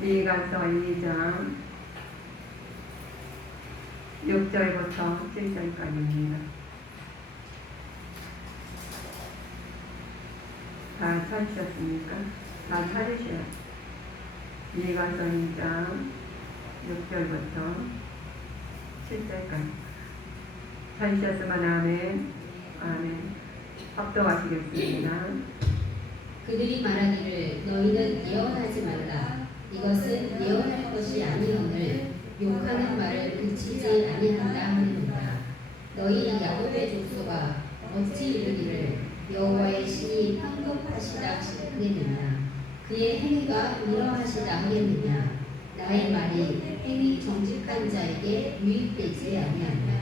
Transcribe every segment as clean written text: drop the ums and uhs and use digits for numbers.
미가서 2장 6절부터 7절까지입니다. 다 찾으셨습니까? 다 찾으셔요. 미가서 2장 6절부터 7절까지 찾으셨으면 아멘. 아멘. 합독하시겠습니다. 그들이 말하기를 너희는 예언하지 말라. 이것은 예언할 것이 아니오늘 욕하는 말을 그치지 아니한다 하느니라. 너희 야곱의 족속아 어찌 이르기를 여호와의 신이 편곡하시다 하겠느냐. 그의 행위가 이러하시다 하겠느냐. 나의 말이 행위 정직한 자에게 유익되지 아니하냐.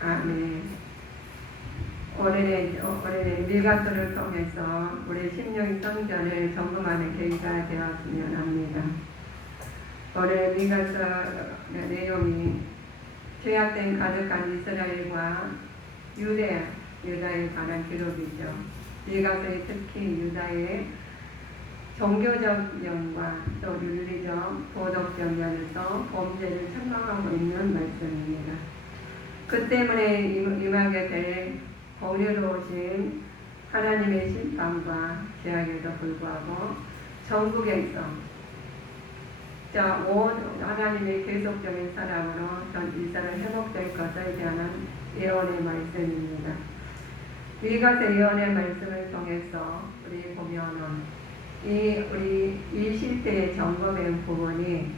아멘. 올해는 미가서를 통해서 우리 심령 성전을 점검하는 계기가 되었으면 합니다. 올해 미가서 내용이 죄악된 가득한 이스라엘과 유다에 관한 기록이죠. 미가서에 특히 유다의 종교적 면과 또 윤리적, 도덕적 면에서 범죄를 책망하고 있는 말씀입니다. 그 때문에 임하게 될 공의로우신 하나님의 심판과 죄악에도 불구하고 전국에서 온 하나님의 계속적인 사랑으로 전 이스라엘 회복될 것을 대한 예언의 말씀입니다. 미가서 예언의 말씀을 통해서 우리 보면은 이 실태의 점검의 부분이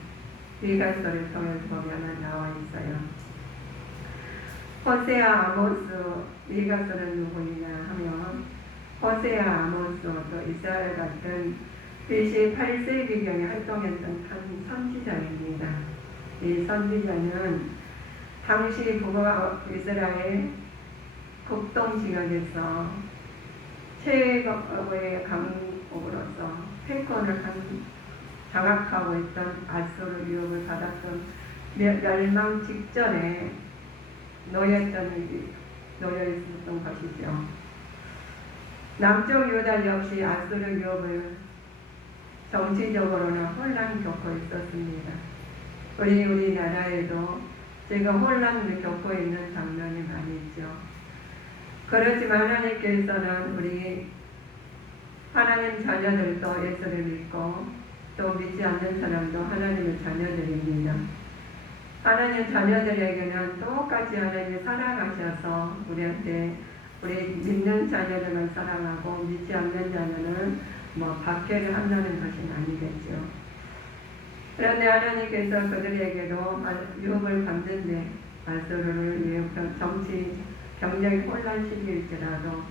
미가서를 통해서 보면은 나와 있어요. 호세아, 아모스, 미가서는 누구이냐 하면 호세아, 아모스, 또 이스라엘 같은 BC 8세기경에 활동했던 한 선지자입니다. 이 선지자는 당시 이스라엘 북동 지역에서 최고의 강국으로서 패권을 장악하고 있던 아수르 유혹을 받았던 멸망 직전에 놓여 있었던 것이죠. 남쪽 유다 역시 아수르 유혹을 정치적으로는 혼란 겪고 있었습니다. 우리나라에도 지금 혼란을 겪고 있는 장면이 많이 있죠. 그렇지만 하나님께서는 우리 하나님 자녀들도 예수를 믿고 또 믿지 않는 사람도 하나님의 자녀들입니다. 하나님 자녀들에게는 똑같이 하나님이 사랑하셔서 우리 믿는 자녀들만 사랑하고 믿지 않는 자녀는 박해를 한다는 것은 아니겠죠. 그런데 하나님께서 그들에게도 유혹을 받는데 아수르를 위해 정치 경제의 혼란 시기일지라도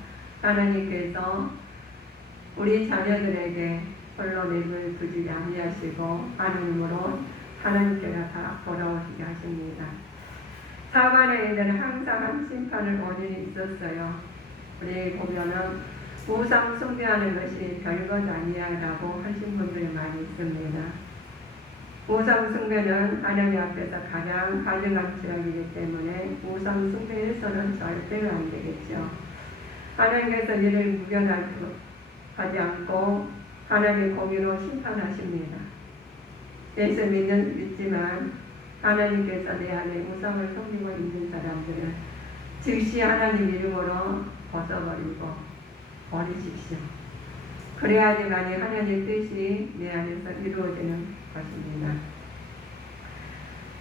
하나님께서 우리 자녀들에게 홀로 내버려 두지 아니하시고 하나님으로 하나님께서 다 돌아오시게 하십니다. 사반에는 항상 한 심판을 원인이 있었어요. 우리 보면은 우상 숭배하는 것이 별것 아니야라고 하신 분들이 많이 있습니다. 우상 숭배는 하나님 앞에서 가장 가증한 죄악이기 때문에 우상 숭배에서는 절대로 안 되겠죠. 하나님께서 이를 무견하지 않고 하나님의 공의로 심판하십니다. 예수 믿지만 하나님께서 내 안에 우상을 섬기고 있는 사람들은 즉시 하나님 이름으로 벗어버리고 버리십시오. 그래야지만이 하나님 뜻이 내 안에서 이루어지는 것입니다.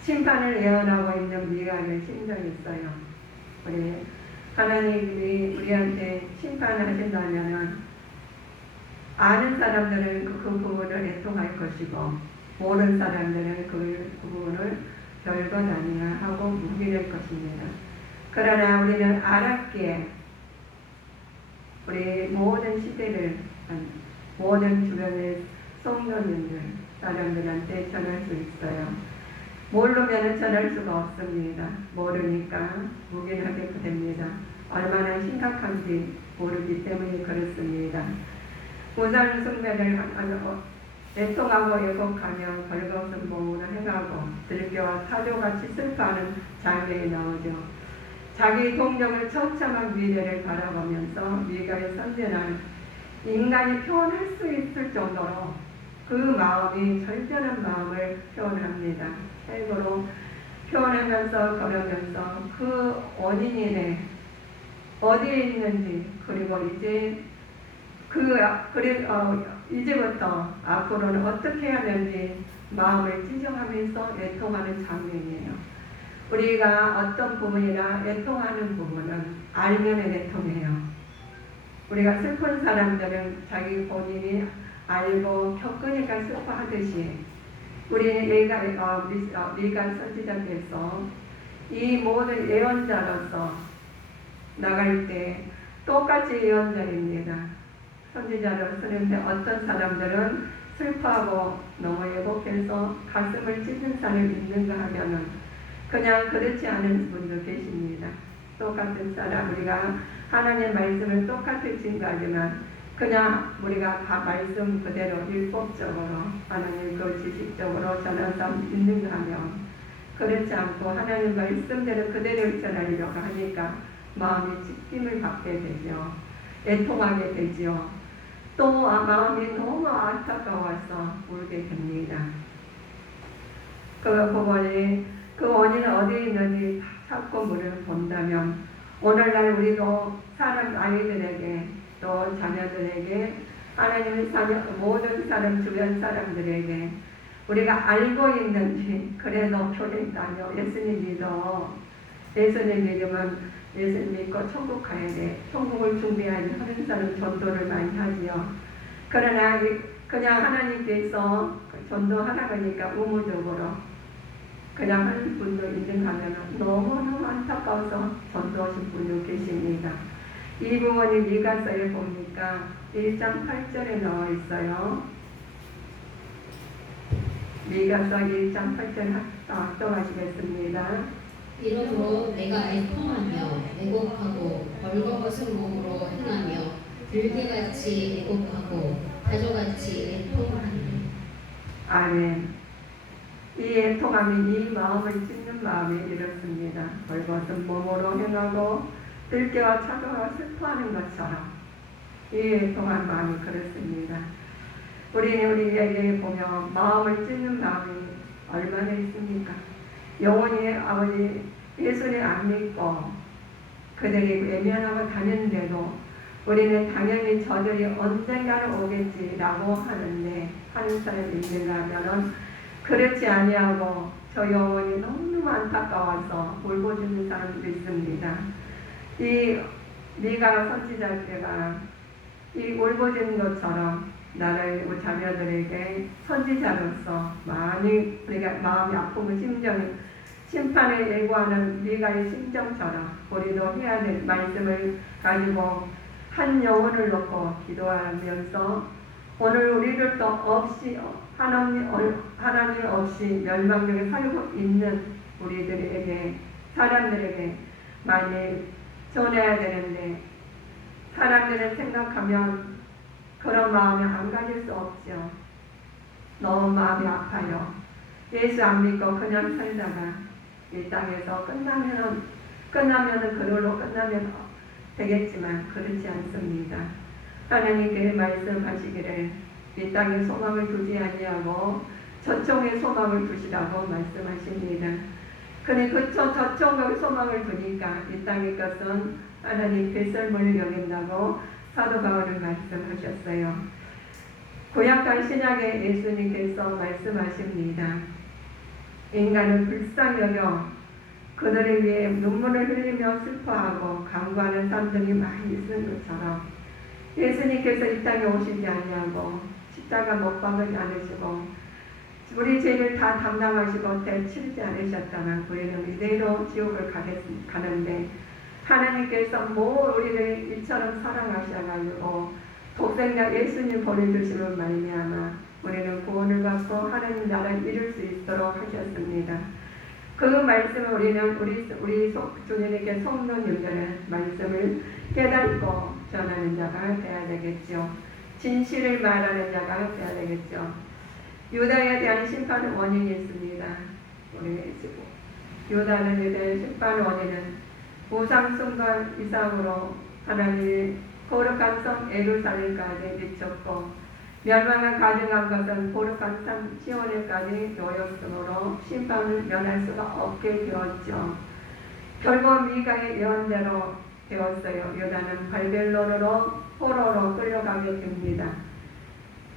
심판을 예언하고 있는 미가를 신청했어요. 우리 하나님이 우리한테 심판하신다면 아는 사람들은 그 부분을 애통할 것이고 모르는 사람들은 그 부분을 별것 아니야 하고 묵인할 것입니다. 그러나 우리는 알았기에 우리 모든 시대를 모든 주변의 성도님들 사람들한테 전할 수 있어요. 모르면 전할 수가 없습니다. 모르니까 묵인하게 됩니다. 얼마나 심각한지 모르기 때문에 그렇습니다. 우상 숭배를 애통하고 예복하며 벌거벗은 몸으로 행하고 들깨와 타조같이 슬퍼하는 장면이 나오죠. 자기 동력을 처참한 미래를 바라보면서 미가의 선전한 인간이 표현할 수 있을 정도로 그 마음이 절대한 마음을 표현합니다. 책으로 표현하면서 걸으면서 그 원인이 어디에 있는지, 그리고 이제 이제부터 앞으로는 어떻게 하는지 마음을 찢어가면서 애통하는 장면이에요. 우리가 어떤 부분이나 애통하는 부분은 알면 애통해요. 우리가 슬픈 사람들은 자기 본인이 알고 겪으니까 슬퍼하듯이 우리 미가 선지자께서 이 모든 예언자로서 나갈 때 똑같이 예언자입니다. 선지자로 쓰는데 어떤 사람들은 슬퍼하고 너무 예복해서 가슴을 찢는 사람이 있는가 하면은 그냥 그렇지 않은 분도 계십니다. 똑같은 사람, 우리가 하나님의 말씀을 똑같이 증거하지만 그냥 우리가 다 말씀 그대로 율법적으로 하나님 그 지식적으로 전한 사람 있는가 하면 그렇지 않고 하나님 말씀대로 그대로 전하려고 하니까 마음이 찢김을 받게 되죠. 애통하게 되죠. 또 마음이 너무 안타까워서 울게 됩니다. 그 부분이 그 원인은 어디에 있는지 찾고 물을 본다면 오늘날 우리도 사람 아이들에게 또 자녀들에게 하나님의 모든 사람 주변 사람들에게 우리가 알고 있는지 그래도 교회 다녀 예수님 믿어 예수님 믿으면 예수님 믿고 천국 가야 돼 천국을 준비해야 돼 하는 사람 전도를 많이 하지요. 그러나 그냥 하나님께서 전도하라고 하니까 의무적으로 그냥 하는 분도 있는가 하면 너무너무 안타까워서 전도하신 분도 계십니다. 이 부분이 미가서에 보니까 1장 8절에 나와 있어요. 미가서 1장 8절 합동하시겠습니다. 이러므로 내가 애통하며 애곡하고 벌거벗은 몸으로 행하며 들개같이 애곡하고 다조같이 애통하니. 아멘. 이 애통함이 이 마음을 찢는 마음이 이렇습니다. 벌거벗은 몸으로 행하고 들깨와 차가워 슬퍼하는 것처럼 이 애통한 마음이 그렇습니다. 우리는 우리에게 보면 마음을 찢는 마음이 얼마나 있습니까? 영원히 아버지 예수를 안 믿고 그들이 외면하고 다니는데도 우리는 당연히 저들이 언젠가는 오겠지라고 하는 사람이 있는가 하면은 그렇지 아니하고 저 영혼이 너무 안타까워서 울고짖는 사람도 있습니다. 이 네가 선지자 때가 이 울고짖는 것처럼 나를 우리 자녀들에게 선지자로서 많이 우리가 마음이 아프고 심판에 예고하는 네가의 심정처럼 우리도 해야 될 말씀을 가지고 한 영혼을 놓고 기도하면서 오늘 우리들도 없이 하나님 없이 멸망중에 살고 있는 우리들에게 사람들에게 많이 전해야 되는데 사람들을 생각하면 그런 마음이 안 가질 수 없죠. 너무 마음이 아파요. 예수 안 믿고 그냥 살다가 이 땅에서 끝나면은 그걸로 끝나면 되겠지만 그렇지 않습니다. 하나님께 말씀하시기를 이 땅에 소망을 두지 아니하고 저쪽에 소망을 두시라고 말씀하십니다. 그런데 저쪽에 소망을 두니까 이 땅의 것은 하나님 배설물을 여긴다고 사도 바울은 말씀하셨어요. 구약과 신약의 예수님께서 말씀하십니다. 인간은 불쌍히 여겨 그들을 위해 눈물을 흘리며 슬퍼하고 간구하는 사람들이 많이 있는 것처럼 예수님께서 이 땅에 오시지 아니하고 십자가 못 박지 않으시고 우리 죄를 다 담당하시고 대치르지 않으셨다면 우리는 이대로 지옥을 가는데 하나님께서 우리를 이처럼 사랑하셔가지고 독생자 예수님 보내주시는 말미암아 우리는 구원을 받고 하나님 나라를 이룰 수 있도록 하셨습니다. 그 말씀을 우리는 우리 주님에게 성도님들은 말씀을 깨닫고 전하는 자가 되어야 되겠죠. 진실을 말하는 자가 되어야 되겠죠. 유다에 대한 심판 원인이 있습니다. 우리 유다는 유다의 심판 원인은 우상 숭배 이상으로 하나님의 거룩한 성 예루살렘까지 미쳤고 멸망을 가증한 것은 거룩한 산 시온에까지 놓였으므로 심판을 면할 수가 없게 되었죠. 결국 미가의 예언대로 되었어요. 유다는 바벨론으로 포로로 끌려가게 됩니다.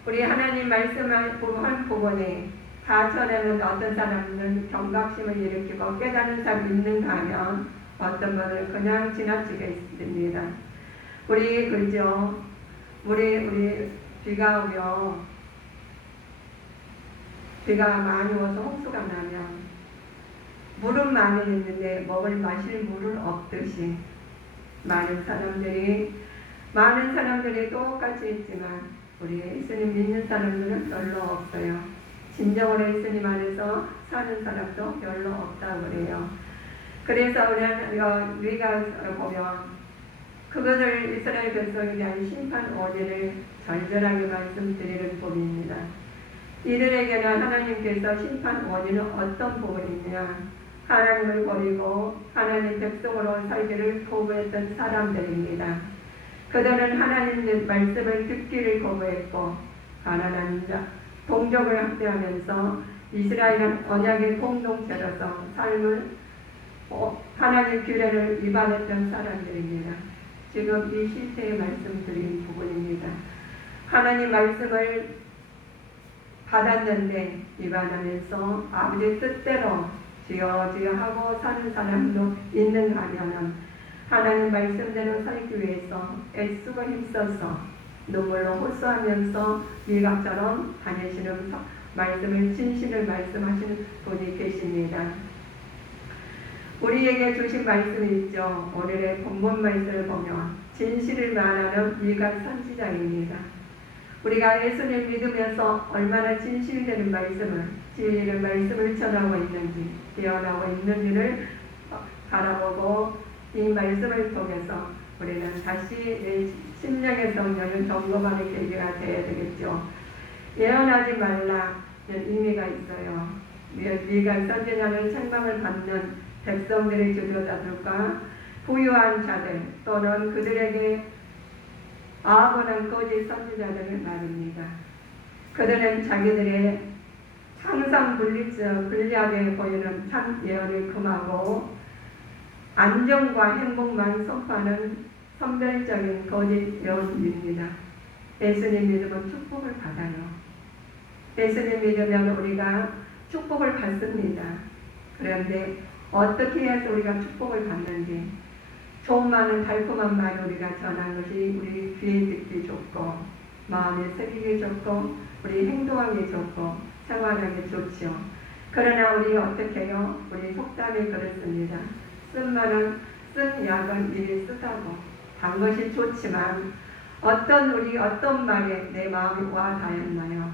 우리 하나님 말씀한 부분에 사천에는 어떤 사람은 경각심을 일으키고 깨닫는 사람이 있는가 하면 어떤 분은 그냥 지나치게 됩니다. 우리 그죠? 우리 비가 오면 비가 많이 와서 홍수가 나면 물은 많이 있는데 마실 물은 없듯이 많은 사람들이 똑같이 있지만 우리 예수님 믿는 사람들은 별로 없어요. 진정으로 예수님 안에서 사는 사람도 별로 없다고 그래요. 그래서 우리가 보면 그것을 이스라엘 백성에 대한 심판 원인을 절절하게 말씀드리는 부분입니다. 이들에게는 하나님께서 심판 원인은 어떤 부분이냐? 하나님을 버리고 하나님 백성으로 살기를 거부했던 사람들입니다. 그들은 하나님의 말씀을 듣기를 거부했고 가난한 자, 동족을 학대하면서 이스라엘은 언약의 공동체로서 삶을 하나님 규례를 위반했던 사람들입니다. 지금 이 시대에 말씀드린 부분입니다. 하나님 말씀을 받았는데 위반하면서 아버지 뜻대로 지어지어 하고 사는 사람도 있는가 하면 하나님 말씀대로 살기 위해서 애쓰고 힘써서 눈물로 호소하면서 미각처럼 다니시는 말씀을 진실을 말씀하시는 분이 계십니다. 우리에게 주신 말씀이 있죠. 오늘의 본문 말씀을 보면 진실을 말하는 미각 선지자입니다. 우리가 예수님 믿으면서 얼마나 진실되는 말씀을 진리의 말씀을 전하고 있는지 깨어나고 있는지를 바라보고 이 말씀을 통해서 우리는 다시 내 심령의 성령을 점검하는 계기가 되어야 되겠죠. 예언하지 말라 의미가 있어요. 미각 선지자는 책망을 받는 백성들의 지도자들과 부유한 자들 또는 그들에게 아부는 거짓 선지자들을 말입니다. 그들은 자기들의 항상 불리하게 보이는 참 예언을 금하고 안정과 행복만 선포하는 선별적인 거짓 예언입니다. 예수님 믿으면 축복을 받아요. 예수님 믿으면 우리가 축복을 받습니다. 그런데 어떻게 해서 우리가 축복을 받는지 좋은 말은 달콤한 말을 우리가 전한 것이 우리 귀에 듣기 좋고 마음에 새기기 좋고 우리 행동하기 좋고 생활하기 좋죠. 그러나 우리 어떻게 해요? 우리 속담이 그렇습니다. 쓴 약은 이리 쓰다고 단 것이 좋지만 어떤 말에 내 마음이 와 닿았나요?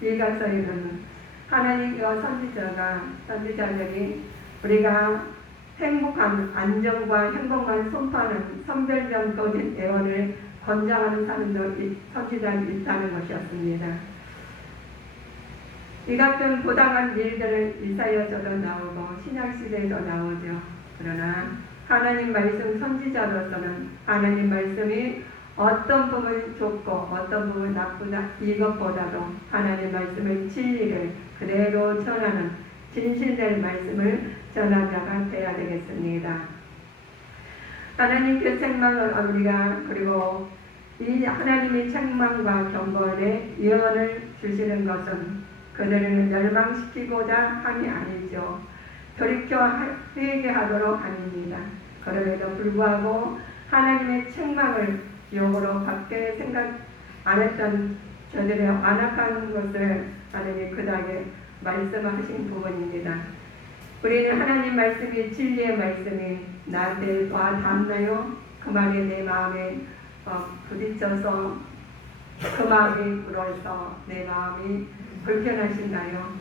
미가서에는 하나님과 선지자들이 우리가 행복한 안정과 행복만 선포하는 선별적 거짓 예언을 권장하는 선지자들이 있다는 것이었습니다. 이 같은 부당한 일들을 이사야서도 나오고 신약시대에도 나오죠. 그러나 하나님 말씀 선지자로서는 하나님 말씀이 어떤 부분이 좋고 어떤 부분이 나쁘다 이것보다도 하나님 말씀의 진리를 그대로 전하는 진실된 말씀을 전하자가 되어야 되겠습니다. 하나님께 책망을 우리가 그리고 이 하나님의 책망과 경고의 예언을 주시는 것은 그들을 멸망시키고자 함이 아니죠. 돌이켜 회개하도록 합니다. 그럼에도 불구하고 하나님의 책망을 기억으로 받게 생각 안 했던 저들의 완악한 것을 하나님이 그다게 말씀하신 부분입니다. 우리는 하나님 말씀이 진리의 말씀이 나한테 와 닿나요? 그 말이 내 마음에 부딪혀서 그 마음이 불어서 내 마음이 불편하신가요?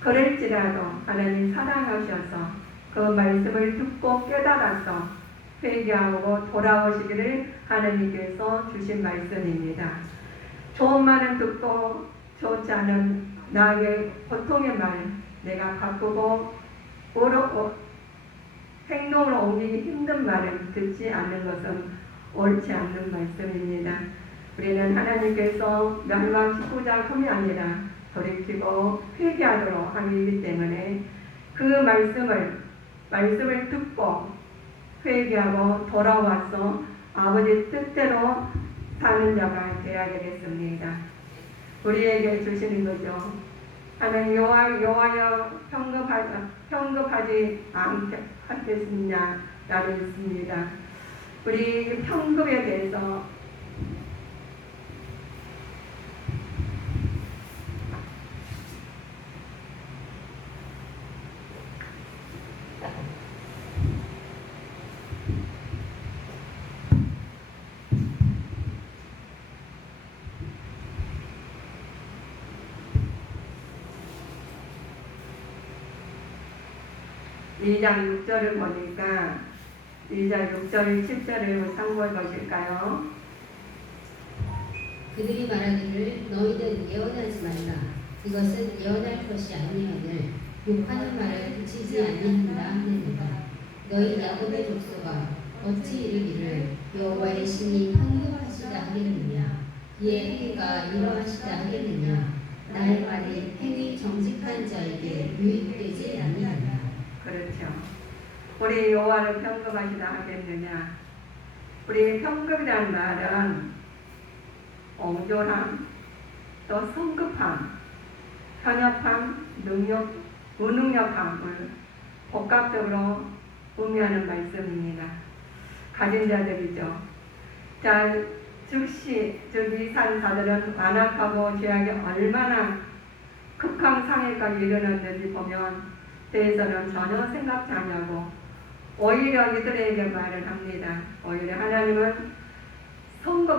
그럴지라도 하나님 사랑하셔서 그 말씀을 듣고 깨달아서 회개하고 돌아오시기를 하나님께서 주신 말씀입니다. 좋은 말은 듣고 좋지 않은 나에게 고통의 말 내가 바꾸고 행동으로 옮기기 힘든 말을 듣지 않는 것은 옳지 않는 말씀입니다. 우리는 하나님께서 멸망시키고자 함이 아니라 돌이키고 회개하도록 함이기 때문에 그 말씀을 듣고 회개하고 돌아와서 아버지 뜻대로 사는 자가 되어야 되겠습니다. 우리에게 주시는 거죠. 하나님 여호와여 평급하지 않겠느냐 라고 있습니다. 우리 평급에 대해서 (2장 6절을) 보니까 2장 6절 7절을 참고해 보실까요? 그들이 말하기를 너희는 예언하지 말라. 이것은 예언할 것이 아니거늘 욕하는 말을 그치지 않는다 하느니라. 너희 야곱의 족속아 어찌 이르기를 여호와의 신이 평급하시다 하겠느냐. 이의 행위가 이러하시다 하겠느냐. 나의 말이 행위 정직한 자에게 유익되지 아니하냐. 그렇죠. 우리 여호와를 평급하시다 하겠느냐. 우리 평급이라는 말은 옹졸함, 또 성급함, 현역함, 무능력함을 복합적으로 의미하는 말씀입니다. 가진 자들이죠. 자, 즉시 이 산사들은 완악하고 죄악이 얼마나 극한 상해까지 이르렀는지 보면 대해서는 전혀 생각지 않냐고 오히려 이들에게 말을 합니다. 오히려 하나님은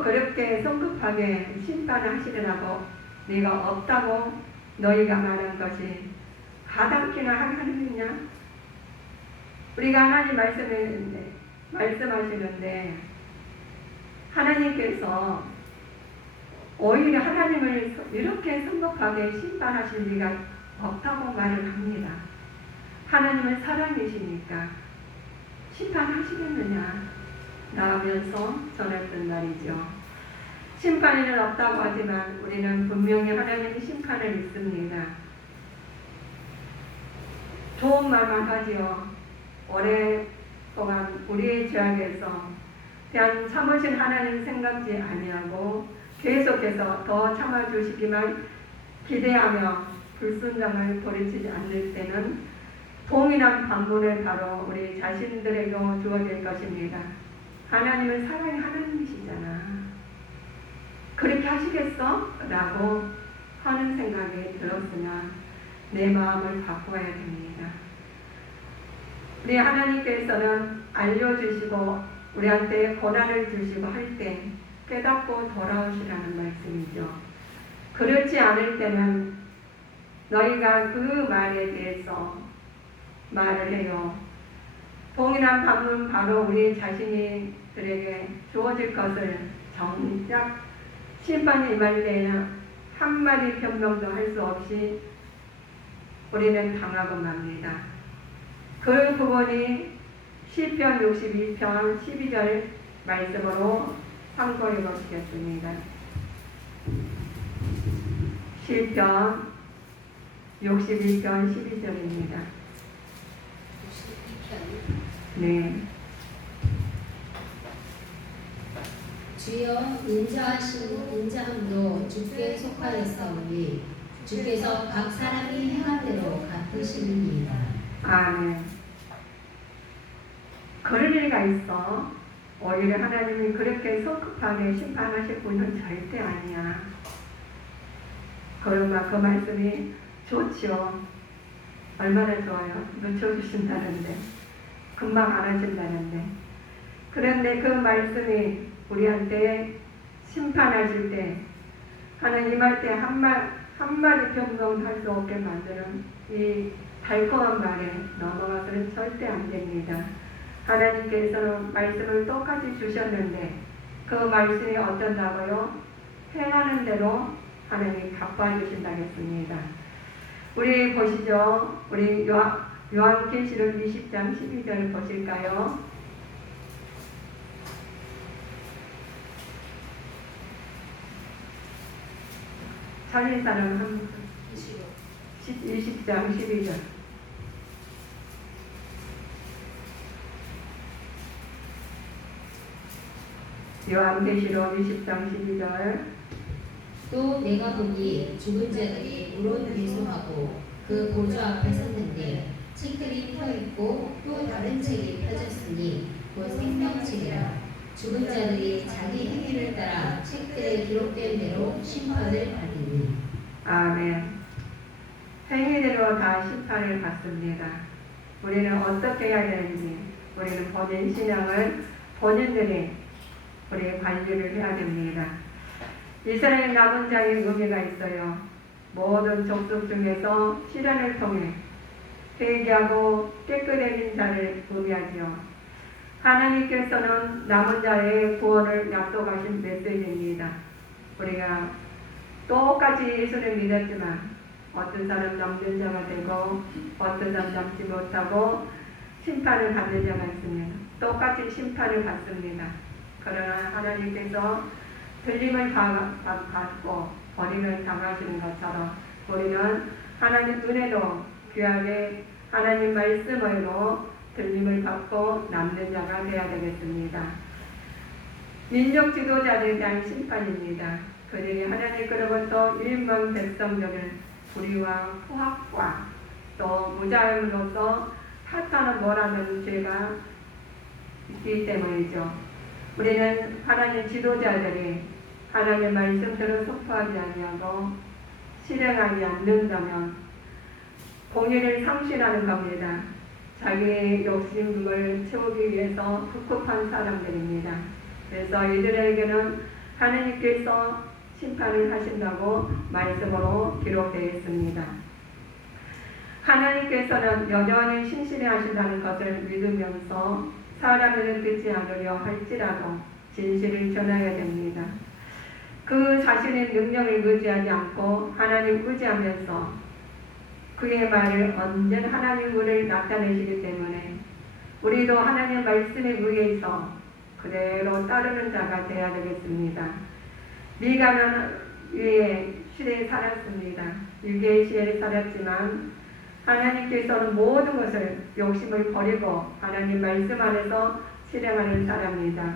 그렇게 성급하게 심판하시리라고 네가 없다고 너희가 말한 것이 가당키나 하느냐? 우리가 하나님 말씀하시는데 하나님께서 오히려 하나님을 이렇게 성급하게 심판하실 리가 없다고 말을 합니다. 하나님은 사랑이시니까 심판하시겠느냐 나오면서 전했던 말이죠. 심판에는 없다고 하지만 우리는 분명히 하나님의 심판을 믿습니다. 좋은 말만 하지요. 오랫동안 우리의 죄악에서 대한 참으신 하나님 생각지 아니하고 계속해서 더 참아주시기만 기대하며 불순종을 돌이키지 않을 때는 동일한 반문을 바로 우리 자신들에게 주어질 것입니다. 하나님은 사랑의 하나님이시잖아. 그렇게 하시겠어? 라고 하는 생각이 들었으면 내 마음을 바꿔야 됩니다. 우리 하나님께서는 알려주시고 우리한테 고난을 주시고 할 때 깨닫고 돌아오시라는 말씀이죠. 그렇지 않을 때는 너희가 그 말에 대해서 말을 해요. 동일한 반문 바로 우리 자신들에게 주어질 것을 정작 심판이 임할 때에는 한마디 변명도 할 수 없이 우리는 당하고 맙니다. 그 부분이 시편 62편 12절 말씀으로 참고해 보시겠습니다. 시편 62편 12절입니다. 네. 주여 인자함도 주께 속하였사오니 주께서 각 사람이 행한 대로 갚으시느니이다. 아멘. 그럴 리가 있어. 오히려 하나님이 그렇게 성급하게 심판하실 분은 절대 아니야. 그 말씀이 좋지요. 얼마나 좋아요. 늦춰주신다는데 금방 안 하신다는데. 그런데 그 말씀이 우리한테 심판하실 때 하나님 임할 때 한마디 변명도 할 수 없게 만드는 이 달콤한 말에 넘어가서는 절대 안 됩니다. 하나님께서는 말씀을 똑같이 주셨는데 그 말씀이 어떤다고요? 행하는 대로 하나님이 갚아 주신다 했습니다. 우리 보시죠. 우리 요한계시록 20장 12절 보실까요? 살린 사람 한 20장 12절. 요한계시록 20장 12절. 또 내가 보니 죽은 자들이 물론 배송하고 그 보좌 앞에 섰는데 책들이 펴있고 또 다른 책이 펴졌으니 곧 생명책이라. 죽은 자들이 자기 행위를 따라 책들에 기록된 대로 심판을 받으니. 아멘. 행위대로 다 심판을 받습니다. 우리는 어떻게 해야 되는지, 우리는 본인 신앙을 본인들이 우리 관리를 해야 됩니다. 이스라엘 남은 자의 의미가 있어요. 모든 족속 중에서 시련을 통해 회개하고 깨끗해진 자를 의미하지요. 하나님께서는 남은 자의 구원을 약속하신 메시지입니다. 우리가 똑같이 예수를 믿었지만 어떤 사람 남는 자가 되고 어떤 사람 남지 못하고 심판을 받는 자가 있습니다. 똑같이 심판을 받습니다. 그러나 하나님께서 들림을 받고 버림을 당하시는 것처럼 우리는 하나님 은혜로 귀하게 하나님 말씀으로 들림을 받고 남는 자가 되어야 되겠습니다. 민족 지도자들에 대한 심판입니다. 그들이 하나님께로부터 일만 백성들을 불의와 포악과 또 무자임으로써 사탄을 몰아넣는 죄가 있기 때문이죠. 우리는 하나님 지도자들이 하나님의 말씀대로 선포하지 아니하고 실행하지 않는다면 공의를 상실하는 겁니다. 자기의 욕심을 채우기 위해서 급급한 사람들입니다. 그래서 이들에게는 하나님께서 심판을 하신다고 말씀으로 기록되어 있습니다. 하나님께서는 여전히 신실히 하신다는 것을 믿으면서 사람들은 듣지 않으려 할지라도 진실을 전해야 됩니다. 그 자신의 능력을 의지하지 않고 하나님 의지하면서 그의 말을 언제나 하나님을 나타내시기 때문에 우리도 하나님 말씀에 의해서 그대로 따르는 자가 되어야 되겠습니다. 미가는 위에 시대에 살았습니다. 유괴의 시대에 살았지만 하나님께서는 모든 것을 욕심을 버리고 하나님 말씀 안에서 실행하는 사람입니다.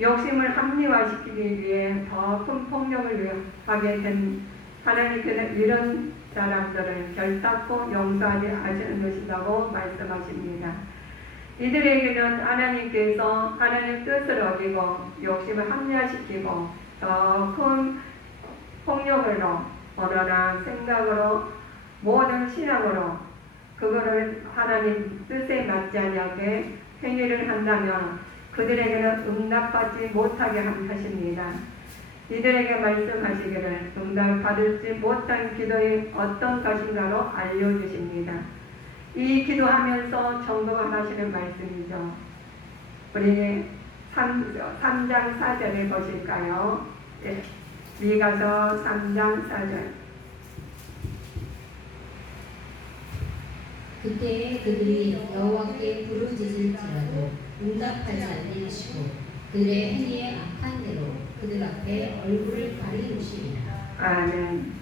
욕심을 합리화시키기 위해 더 큰 폭력을 하게 된 하나님께서는 이런 사람들을 결단코 용서하지 않으시는 것이라고 말씀하십니다. 이들에게는 하나님께서 하나님의 뜻을 어기고 욕심을 합리화시키고 더 큰 폭력으로 언어나 생각으로 모든 신앙으로 그거를 하나님 뜻에 맞지 않게 행위를 한다면 그들에게는 응답받지 못하게 하십니다. 이들에게 말씀하시기를 응답받을지 못한 기도의 어떤 것인가로 알려주십니다. 이 기도하면서 정도가 하시는 말씀이죠. 우리 3장 4절을 보실까요? 네. 미가서 3장 4절. 그때에 그들이 여호와께 부르짖을지라도 응답하지 않으시고 그들의 행위에 악한 대로 그들 앞에 얼굴을 가리우시리라. 아멘.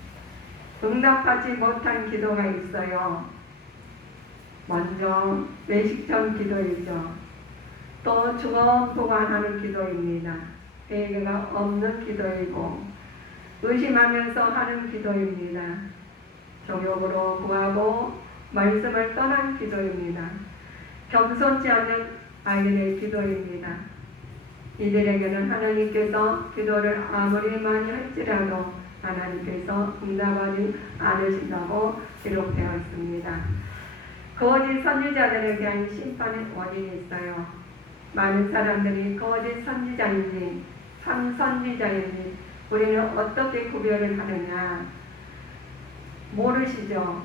응답하지 못한 기도가 있어요. 먼저 외식전 기도이죠. 또 중언부언하는 기도입니다. 회개가 없는 기도이고 의심하면서 하는 기도입니다. 정욕으로 구하고 말씀을 떠난 기도입니다. 겸손치 않는 아이들의 기도입니다. 이들에게는 하나님께서 기도를 아무리 많이 할지라도 하나님께서 응답하지 않으신다고 기록되어 있습니다. 거짓 선지자들에 대한 심판의 원인이 있어요. 많은 사람들이 거짓 선지자인지 참선지자인지 우리는 어떻게 구별을 하느냐 모르시죠.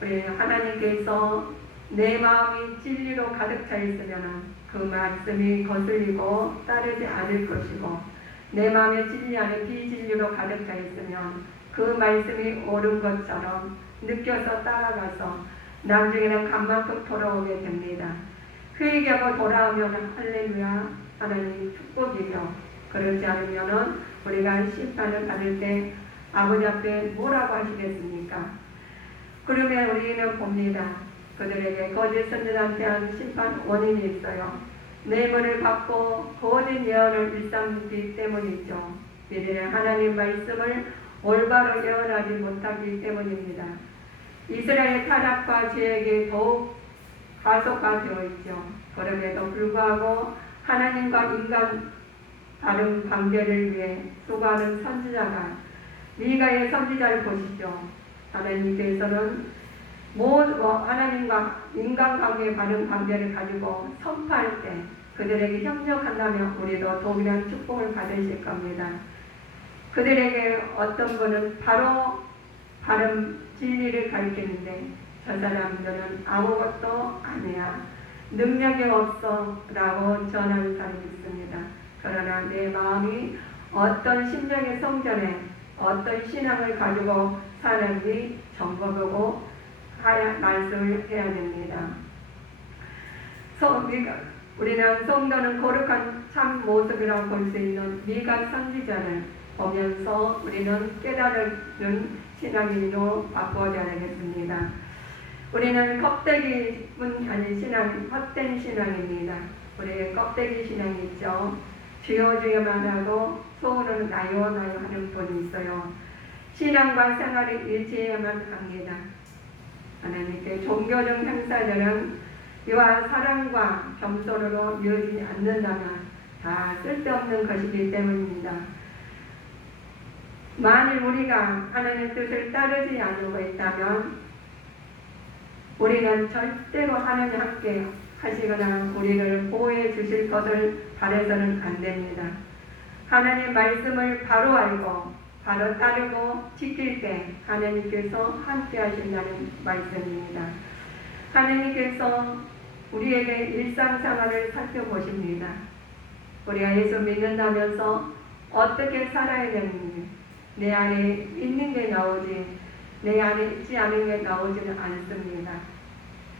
우리 하나님께서 내 마음이 진리로 가득 차 있으면 그 말씀이 거슬리고 따르지 않을 것이고 내 마음에 진리 안에 비진리로 가득 차 있으면 그 말씀이 옳은 것처럼 느껴서 따라가서 나중에는 간만큼 돌아오게 됩니다. 회개하고 돌아오면 할렐루야 하나님 축복이죠. 그렇지 않으면 우리가 심판을 받을 때 아버지 앞에 뭐라고 하시겠습니까? 그러면 우리는 봅니다. 그들에게 거짓 선지자한테 한 심판 원인이 있어요. 뇌물을 받고 거짓 예언을 일삼기 때문이죠. 이들은 하나님 말씀을 올바로 예언하지 못하기 때문입니다. 이스라엘 타락과 죄악이 더욱 가속화되어 있죠. 그럼에도 불구하고 하나님과 인간 다른 관계를 위해 수고하는 선지자가 미가의 선지자를 보시죠. 하나님께서는 하나님과 인간관계에 바른 관계를 가지고 선포할 때 그들에게 협력한다면 우리도 동일한 축복을 받으실 겁니다. 그들에게 어떤 분은 바로 바른 진리를 가르치는데 저 사람들은 아무것도 아니야, 능력이 없어 라고 전하는 사람이 있습니다. 그러나 내 마음이 어떤 심령의 성전에 어떤 신앙을 가지고 사는지 점검하고 말씀을 해야 됩니다. 우리는 성도는 거룩한 참 모습이라고 볼 수 있는 미가 선지자를 보면서 우리는 깨달은 신앙인으로 바꿔야 되겠습니다. 우리는 껍데기뿐 아닌 신앙, 헛된 신앙입니다. 우리의 껍데기 신앙이 있죠. 주여 주여만 하고 속으로는 나요 나요 하는 분이 있어요. 신앙과 생활이 일치해야만 합니다. 하나님께 종교적 행사들은 이와 사랑과 겸손으로 이어지지 않는다면 다 쓸데없는 것이기 때문입니다. 만일 우리가 하나님의 뜻을 따르지 않고 있다면 우리는 절대로 하나님 함께 하시거나 우리를 보호해 주실 것을 바라서는 안 됩니다. 하나님 말씀을 바로 알고 바로 따르고 지킬 때 하나님께서 함께 하신다는 말씀입니다. 하나님께서 우리에게 일상생활을 살펴보십니다. 우리가 예수 믿는다면서 어떻게 살아야 되는지, 내 안에 있는 게 나오지 내 안에 있지 않은 게 나오지는 않습니다.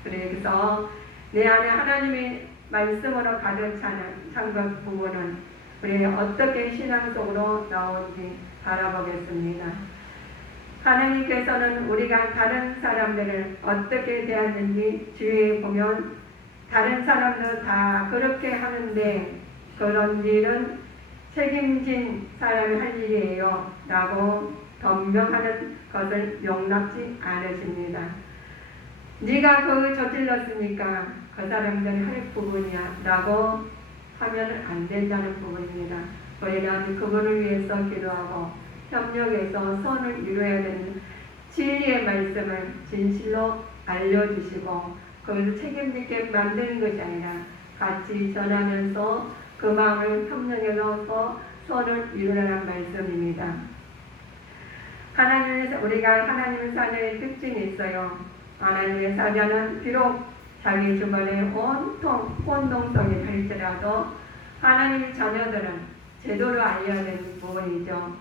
그래서 내 안에 하나님의 말씀으로 가득 찬 것 부분은 우리 어떻게 신앙 속으로 나오는지 바라보겠습니다. 하나님께서는 우리가 다른 사람들을 어떻게 대하는지 주위에 보면 다른 사람들 다 그렇게 하는데 그런 일은 책임진 사람이 할 일이에요 라고 변명하는 것을 용납지 않으십니다. 네가 그걸 저질렀으니까 그 사람들이 할 부분이야 라고 하면 안 된다는 부분입니다. 우리는 그분을 위해서 기도하고 협력해서 선을 이루어야 되는 진리의 말씀을 진실로 알려주시고 그것을 책임지게 만드는 것이 아니라 같이 전하면서 그 마음을 협력해 넣어서 선을 이루라는 말씀입니다. 우리가 하나님의 자녀의 특징이 있어요. 하나님의 자녀는 비록 자기 주변에 온통 혼동성이 할지라도 하나님의 자녀들은 제대로 알려야 되는 부분이죠.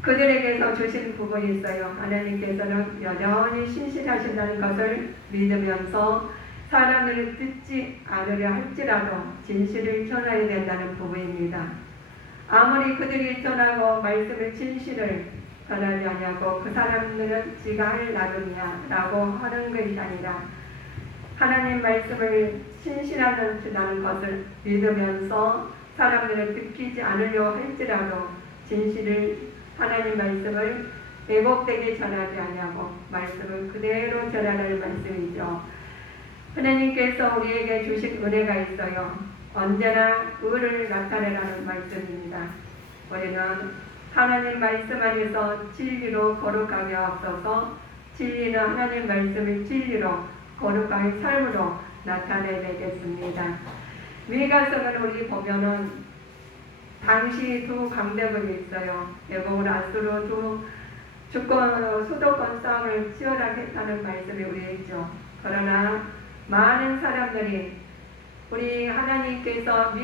그들에게서 주신 부분이 있어요. 하나님께서는 여전히 신실하신다는 것을 믿으면서 사람들이 듣지 않으려 할지라도 진실을 전해야 된다는 부분입니다. 아무리 그들이 전하고 말씀의 진실을 전하지 않냐고 그 사람들은 지가 할 나름이야 라고 하는 것이 아니라 하나님 말씀을 신실하다는 것을 믿으면서 사람들을 듣기지 않으려 할지라도 진실을 하나님 말씀을 왜곡되게 전하지 않냐고 말씀을 그대로 전하라는 말씀이죠. 하나님께서 우리에게 주신 은혜가 있어요. 언제나 의를 나타내라는 말씀입니다. 우리는 하나님 말씀 안에서 진리로 거룩하게 앞서서 진리는 하나님 말씀을 진리로 거룩하게 삶으로 나타내야 되겠습니다. 미가서는 우리 보면은 당시 두 강대국이 있어요. 애국을 아수르 두 수도권 싸움을 치열하게 했다는 말씀이 우리에 있죠. 그러나 많은 사람들이 우리 하나님께서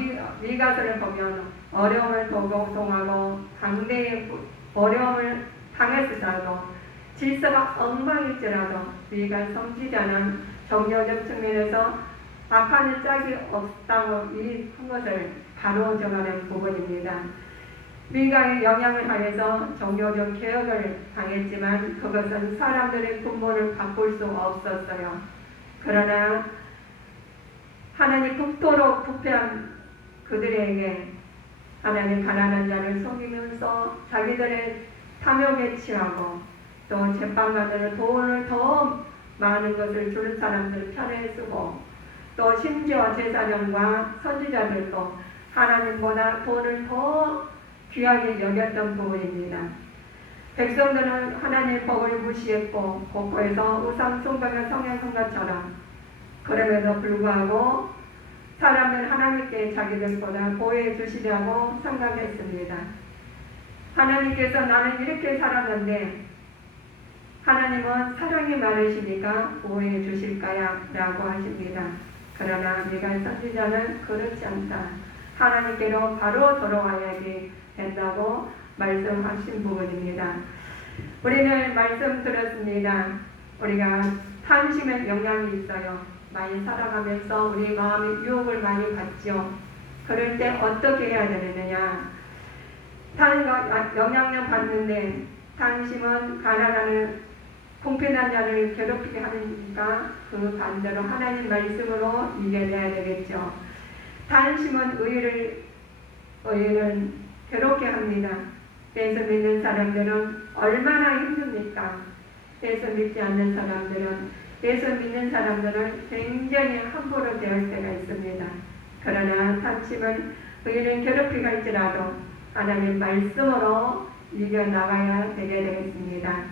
미가서를 보면 어려움을 동하고 강대의 어려움을 당했을지라도 질서가 엉망일지라도 미가 성지자는 정교적 측면에서 악한 짝이 없다고 이 것을 바로 정하는 부분입니다. 민가의 영향을 하여서 종교적 개혁을 당했지만 그것은 사람들의 분모를 바꿀 수 없었어요. 그러나 하나님 극도로 부패한 그들에게 하나님 가난한 자를 속이면서 자기들의 탐욕에 취하고 또 제빵관으로 돈을 더 많은 것을 주는 사람들 편에 쓰고 또 심지어 제사장과 선지자들도 하나님보다 돈을 더 귀하게 여겼던 부분입니다. 백성들은 하나님의 법을 무시했고 곳곳에서 우상 숭배를 성행한 것처럼 그럼에도 불구하고 사람은 하나님께 자기들보다 보호해 주시려고 생각했습니다. 하나님께서 나는 이렇게 살았는데 하나님은 사랑이 많으시니까 보호해 주실까야? 라고 하십니다. 그러나 미가 선지자는 그렇지 않다. 하나님께로 바로 돌아와야지 된다고 말씀하신 부분입니다. 우리는 말씀 들었습니다. 우리가 탐심의 영향이 있어요. 많이 살아가면서 우리 마음의 유혹을 많이 받죠. 그럴 때 어떻게 해야 되느냐? 영향력 받는데 탐심은 가난하는 공평한 자를 괴롭히게 하니까 그 반대로 하나님 말씀으로 이겨내야 되겠죠. 탐심은 의를 괴롭게 합니다. 예수 믿는 사람들은 얼마나 힘듭니까? 예수 믿지 않는 사람들은 예수 믿는 사람들은 굉장히 함부로 대할 때가 있습니다. 그러나 탐심은 의를 괴롭히게 할지라도 하나님 말씀으로 이겨나가야 되게 되겠습니다.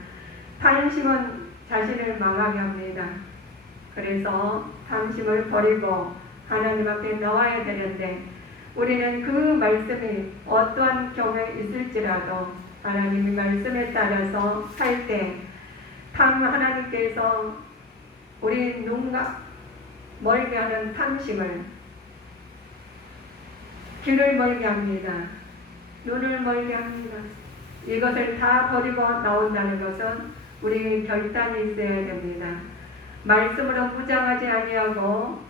탐심은 자신을 망하게 합니다. 그래서 탐심을 버리고 하나님 앞에 나와야 되는데 우리는 그 말씀이 어떠한 경우에 있을지라도 하나님의 말씀에 따라서 살 때 하나님께서 우리 눈과 멀게 하는 탐심을 귀를 멀게 합니다. 눈을 멀게 합니다. 이것을 다 버리고 나온다는 것은 우리 결단이 있어야 됩니다. 말씀으로 무장하지 아니하고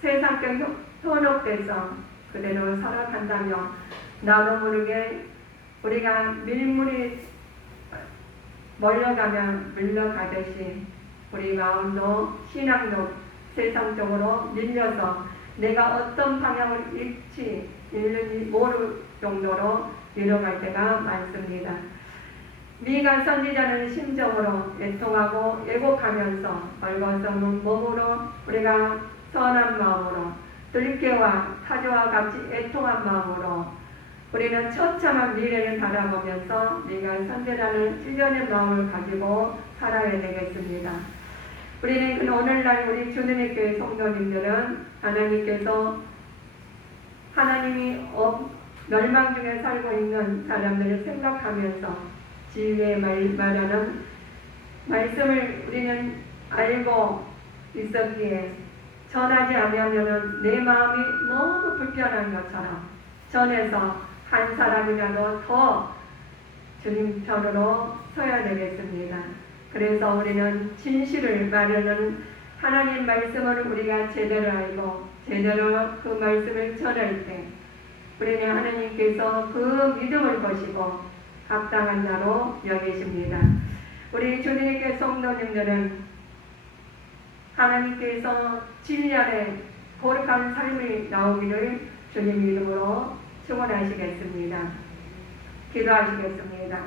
세상적 현혹돼서 그대로 살아간다며 나도 모르게 우리가 밀물이 멀려가면 물러가듯이 우리 마음도 신앙도 세상적으로 밀려서 내가 어떤 방향을 잃는지 모를 정도로 잃어갈 때가 많습니다. 미가 선지자는 심정으로 애통하고 애곡하면서 벌거벗은 몸으로 우리가 선한 마음으로 들깨와 타조와 같이 애통한 마음으로 우리는 처참한 미래를 바라보면서 미가 선지자는 찔려는 마음을 가지고 살아야 되겠습니다. 우리는 오늘날 우리 주님의 교회 성도님들은 하나님께서 하나님이 멸망 중에 살고 있는 사람들을 생각하면서 지혜에 말하는 말씀을 우리는 알고 있었기에 전하지 않으면 내 마음이 너무 불편한 것처럼 전해서 한 사람이라도 더 주님 편으로 서야 되겠습니다. 그래서 우리는 진실을 말하는 하나님 말씀을 우리가 제대로 알고 제대로 그 말씀을 전할 때 우리는 하나님께서 그 믿음을 보시고 합당한 자로 여기십니다. 우리 주님의 성도님들은 하나님께서 진리 안에 거룩한 삶이 나오기를 주님 이름으로 축원하시겠습니다. 기도하시겠습니다.